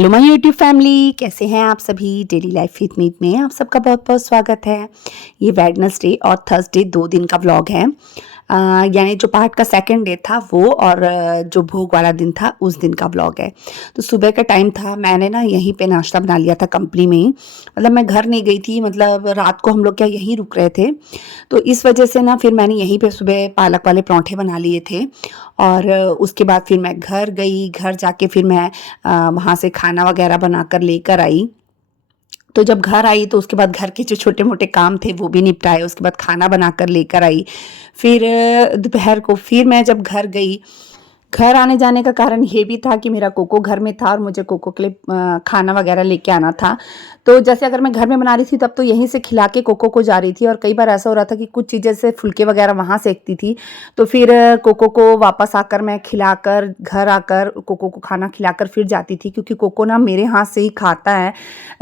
Hello my YouTube family, कैसे हैं आप सभी। डेली लाइफ विद मीत में आप सबका बहुत बहुत स्वागत है। ये वेडनेसडे और थर्सडे 2 दिन का व्लॉग है। यानी जो पार्ट का सेकंड डे था वो, और जो भोग वाला दिन था उस दिन का व्लॉग है। तो सुबह का टाइम था, मैंने ना यहीं पे नाश्ता बना लिया था कंपनी में ही। मतलब मैं घर नहीं गई थी, मतलब रात को हम लोग क्या यहीं रुक रहे थे, तो इस वजह से ना फिर मैंने यहीं पे सुबह पालक वाले पराठे बना लिए थे। और उसके बाद फिर मैं घर गई, घर जाके फिर मैं वहाँ से खाना वगैरह बनाकर लेकर आई। तो जब घर आई तो उसके बाद घर के जो छोटे-मोटे काम थे वो भी निपटाए, उसके बाद खाना बनाकर लेकर आई। फिर दोपहर को फिर मैं जब घर गई, घर आने जाने का कारण ये भी था कि मेरा कोको घर में था और मुझे कोको के लिए खाना वगैरह लेके आना था। तो जैसे अगर मैं घर में बना रही थी तब तो यहीं से खिला के कोको को जा रही थी, और कई बार ऐसा हो रहा था कि कुछ चीज़ें जैसे फुलके वगैरह वहाँ सेकती थी, तो फिर कोको को वापस आकर मैं खिलाकर, घर आकर कोको को खाना खिलाकर फिर जाती थी, क्योंकि कोको ना मेरे हाथ से ही खाता है।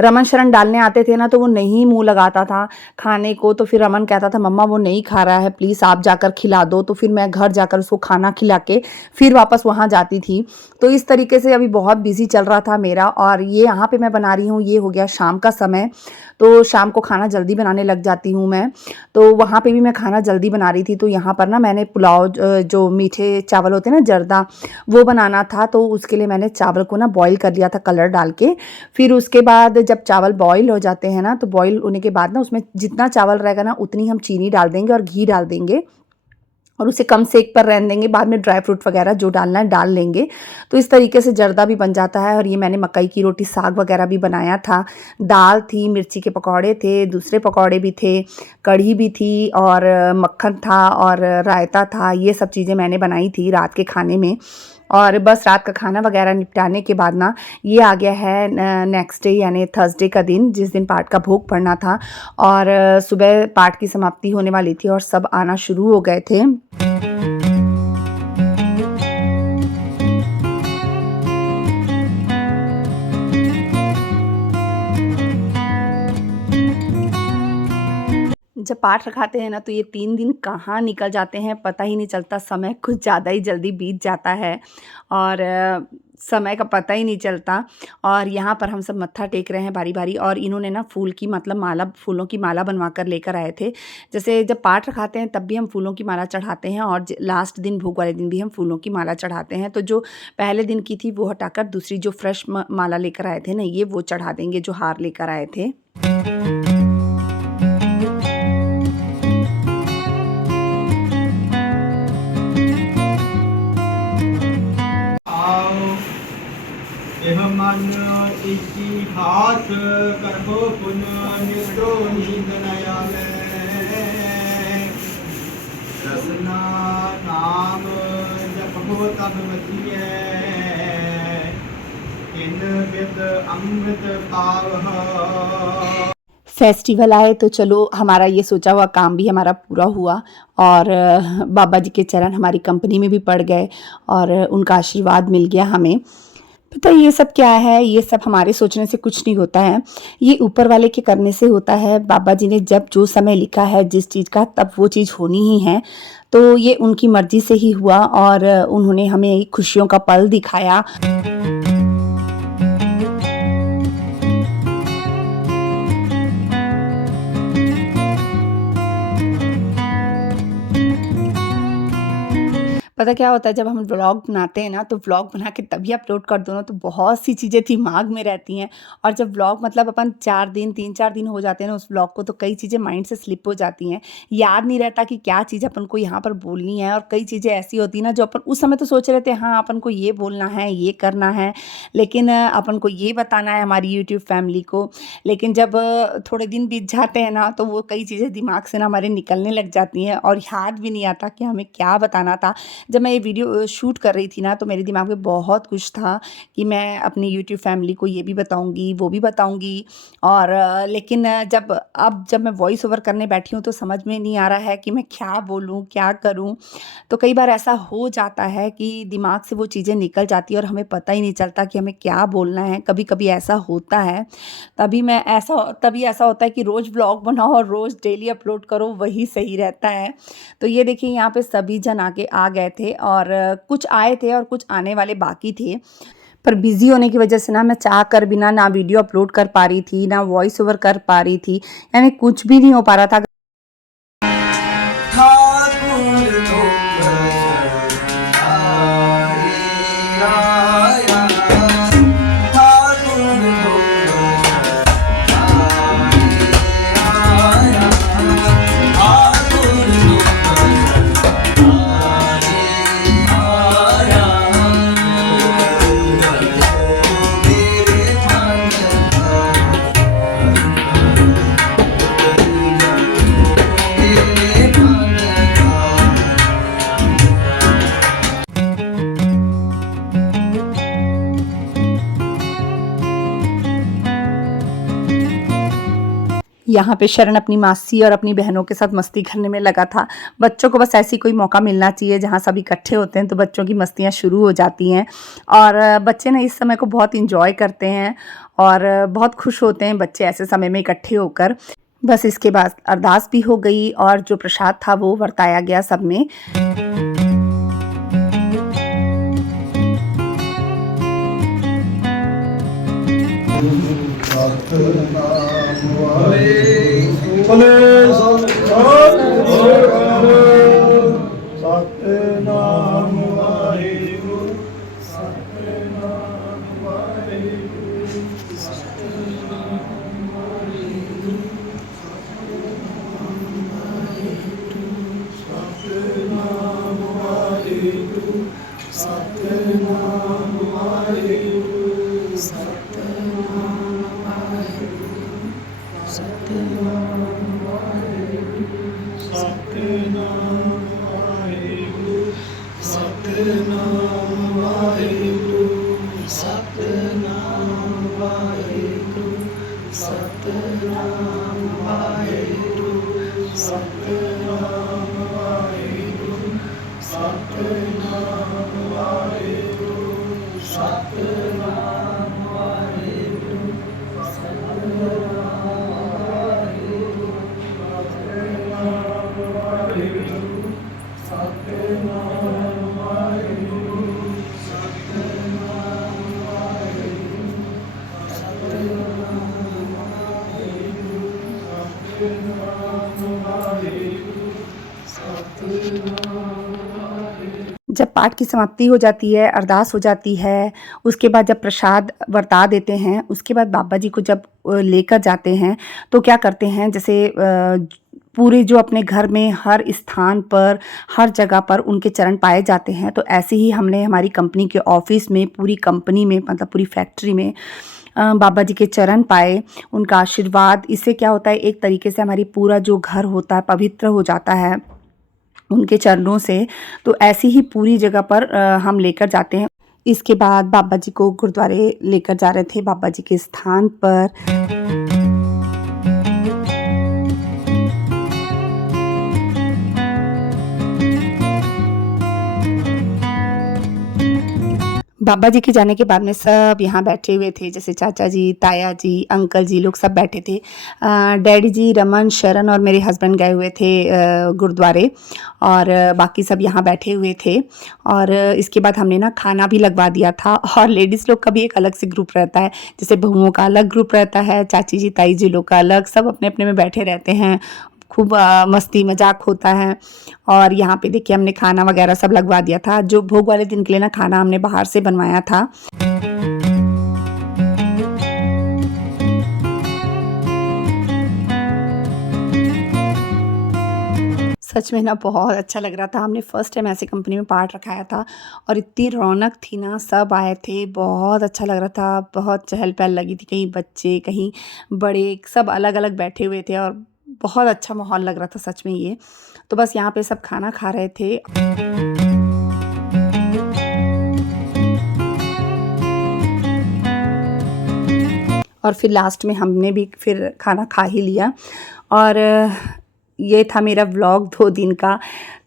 रमन शरण डालने आते थे ना तो वो नहीं मुँह लगाता था खाने को, तो फिर रमन कहता था मम्मा वो नहीं खा रहा है, प्लीज़ आप जाकर खिला दो। तो फिर मैं घर जाकर उसको खाना खिला के फिर वापस वहाँ जाती थी। तो इस तरीके से अभी बहुत बिज़ी चल रहा था मेरा। और ये यहाँ पे मैं बना रही हूँ, ये हो गया शाम का समय, तो शाम को खाना जल्दी बनाने लग जाती हूँ मैं। तो वहाँ पे भी मैं खाना जल्दी बना रही थी, तो यहाँ पर ना मैंने पुलाव जो मीठे चावल होते हैं ना जर्दा, वो बनाना था। तो उसके लिए मैंने चावल को ना बॉईल कर लिया था कलर डाल के। फिर उसके बाद जब चावल बॉईल हो जाते हैं ना, तो बॉईल होने के बाद ना उसमें जितना चावल रहेगा ना उतनी हम चीनी डाल देंगे और घी डाल देंगे, और उसे कम सेक पर रहने देंगे। बाद में ड्राई फ्रूट वगैरह जो डालना है डाल लेंगे। तो इस तरीके से जर्दा भी बन जाता है। और ये मैंने मकई की रोटी, साग वगैरह भी बनाया था, दाल थी, मिर्ची के पकौड़े थे, दूसरे पकौड़े भी थे, कढ़ी भी थी, और मक्खन था, और रायता था। ये सब चीज़ें मैंने बनाई थी रात के खाने में। और बस रात का खाना वगैरह निपटाने के बाद ना ये आ गया है नेक्स्ट डे यानी थर्सडे का दिन, जिस दिन पाठ का भोग पड़ना था। और सुबह पाठ की समाप्ति होने वाली थी और सब आना शुरू हो गए थे। जब पाठ रखाते हैं ना तो ये 3 दिन कहाँ निकल जाते हैं पता ही नहीं चलता, समय कुछ ज़्यादा ही जल्दी बीत जाता है, और समय का पता ही नहीं चलता। और यहाँ पर हम सब मत्था टेक रहे हैं बारी-बारी, और इन्होंने ना फूल की मतलब माला, फूलों की माला बनवा कर लेकर आए थे। जैसे जब पाठ रखाते हैं तब भी हम फूलों की माला चढ़ाते हैं, और लास्ट दिन भोग वाले दिन भी हम फूलों की माला चढ़ाते हैं। तो जो पहले दिन की थी वो हटाकर दूसरी जो फ्रेश माला लेकर आए थे ना, ये वो चढ़ा देंगे जो हार लेकर आए थे। यह मन इतिहास करबो पुनः निद्रो नींद नयाले रसना नाम जपो तब बचिए इन विद अमृत पावह। फेस्टिवल आए तो चलो हमारा ये सोचा हुआ काम भी हमारा पूरा हुआ, और बाबा जी के चरण हमारी कंपनी में भी पड़ गए, और उनका आशीर्वाद मिल गया हमें। पता है ये सब क्या है, ये सब हमारे सोचने से कुछ नहीं होता है, ये ऊपर वाले के करने से होता है। बाबा जी ने जब जो समय लिखा है जिस चीज़ का, तब वो चीज़ होनी ही है। तो ये उनकी मर्जी से ही हुआ, और उन्होंने हमें खुशियों का पल दिखाया। पता क्या होता है, जब हम व्लॉग बनाते हैं ना तो व्लॉग बना के तभी अपलोड कर दो ना तो बहुत सी चीज़ें दिमाग में रहती हैं। और जब व्लॉग मतलब अपन 4 दिन 3-4 दिन हो जाते हैं ना उस व्लॉग को, तो कई चीज़ें माइंड से स्लिप हो जाती हैं। याद नहीं रहता कि क्या चीज़ अपन को यहाँ पर बोलनी है, और कई चीज़ें ऐसी होती हैं ना जो अपन उस समय तो सोच रहे थे हाँ अपन को ये बोलना है, ये करना है, लेकिन अपन को ये बताना है हमारी यूट्यूब फैमिली को। लेकिन जब थोड़े दिन बीत जाते हैं ना तो वो कई चीज़ें दिमाग से ना हमारे निकलने लग जाती हैं, और याद भी नहीं आता कि हमें क्या बताना था। जब मैं ये वीडियो शूट कर रही थी ना तो मेरे दिमाग में बहुत कुछ था कि मैं अपनी यूट्यूब फैमिली को ये भी बताऊंगी, वो भी बताऊंगी। और लेकिन जब मैं वॉइस ओवर करने बैठी हूँ तो समझ में नहीं आ रहा है कि मैं क्या बोलूँ, क्या करूँ। तो कई बार ऐसा हो जाता है कि दिमाग से वो चीज़ें निकल जाती है और हमें पता ही नहीं चलता कि हमें क्या बोलना है। कभी कभी ऐसा होता है। तभी ऐसा होता है कि रोज़ व्लॉग बनाओ और रोज़ डेली अपलोड करो, वही सही रहता है। तो ये देखिए यहाँ पे सभी जन आके आ गए थे, और कुछ आए थे और कुछ आने वाले बाकी थे। पर बिज़ी होने की वजह से ना मैं चाह कर भी ना वीडियो अपलोड कर पा रही थी, ना वॉइस ओवर कर पा रही थी, यानी कुछ भी नहीं हो पा रहा था। यहाँ पे शरण अपनी मासी और अपनी बहनों के साथ मस्ती करने में लगा था। बच्चों को बस ऐसी कोई मौका मिलना चाहिए जहाँ सब इकट्ठे होते हैं तो बच्चों की मस्तियाँ शुरू हो जाती हैं और बच्चे ना इस समय को बहुत इंजॉय करते हैं और बहुत खुश होते हैं बच्चे ऐसे समय में इकट्ठे होकर। बस इसके बाद अरदास भी हो गई और जो प्रसाद था वो बरताया गया सब में। जब पाठ की समाप्ति हो जाती है, अरदास हो जाती है, उसके बाद जब प्रसाद बरता देते हैं, उसके बाद बाबा जी को जब लेकर जाते हैं तो क्या करते हैं, जैसे पूरे जो अपने घर में हर स्थान पर, हर जगह पर उनके चरण पाए जाते हैं, तो ऐसे ही हमने हमारी कंपनी के ऑफिस में, पूरी कंपनी में, मतलब पूरी फैक्ट्री में बाबा जी के चरण पाए, उनका आशीर्वाद। इससे क्या होता है, एक तरीके से हमारी पूरा जो घर होता है पवित्र हो जाता है उनके चरणों से। तो ऐसी ही पूरी जगह पर हम लेकर जाते हैं। इसके बाद बाबा जी को गुरुद्वारे लेकर जा रहे थे, बाबा जी के स्थान पर। बाबा जी के जाने के बाद में सब यहाँ बैठे हुए थे, जैसे चाचा जी, ताया जी, अंकल जी, लोग सब बैठे थे। डैडी जी, रमन, शरण और मेरे हस्बैंड गए हुए थे गुरुद्वारे और बाकी सब यहाँ बैठे हुए थे। और इसके बाद हमने ना खाना भी लगवा दिया था। और लेडीज़ लोग का भी एक अलग से ग्रुप रहता है, जैसे बहुओं का अलग ग्रुप रहता है, चाची जी, ताई जी लोग का अलग, सब अपने अपने में बैठे रहते हैं, खूब मस्ती मजाक होता है। और यहाँ पे देखिए हमने खाना वगैरह सब लगवा दिया था। जो भोग वाले दिन के लिए ना खाना हमने बाहर से बनवाया था। सच में ना बहुत अच्छा लग रहा था। हमने फर्स्ट टाइम ऐसी कंपनी में पार्ट रखाया था और इतनी रौनक थी ना, सब आए थे, बहुत अच्छा लग रहा था, बहुत चहल पहल लगी थी, कहीं बच्चे, कहीं बड़े, सब अलग अलग बैठे हुए थे और बहुत अच्छा माहौल लग रहा था सच में ये। तो बस यहाँ पे सब खाना खा रहे थे। और फिर लास्ट में हमने भी फिर खाना खा ही लिया। और ये था मेरा व्लॉग 2 दिन का।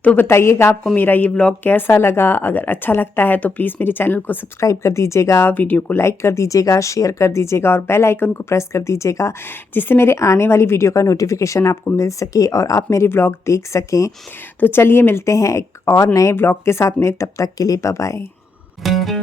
तो बताइएगा आपको मेरा ये व्लॉग कैसा लगा। अगर अच्छा लगता है तो प्लीज़ मेरे चैनल को सब्सक्राइब कर दीजिएगा, वीडियो को लाइक कर दीजिएगा, शेयर कर दीजिएगा और बेल आइकन को प्रेस कर दीजिएगा, जिससे मेरे आने वाली वीडियो का नोटिफिकेशन आपको मिल सके और आप मेरे व्लॉग देख सकें। तो चलिए मिलते हैं एक और नए व्लॉग के साथ में, तब तक के लिए बाय बाय।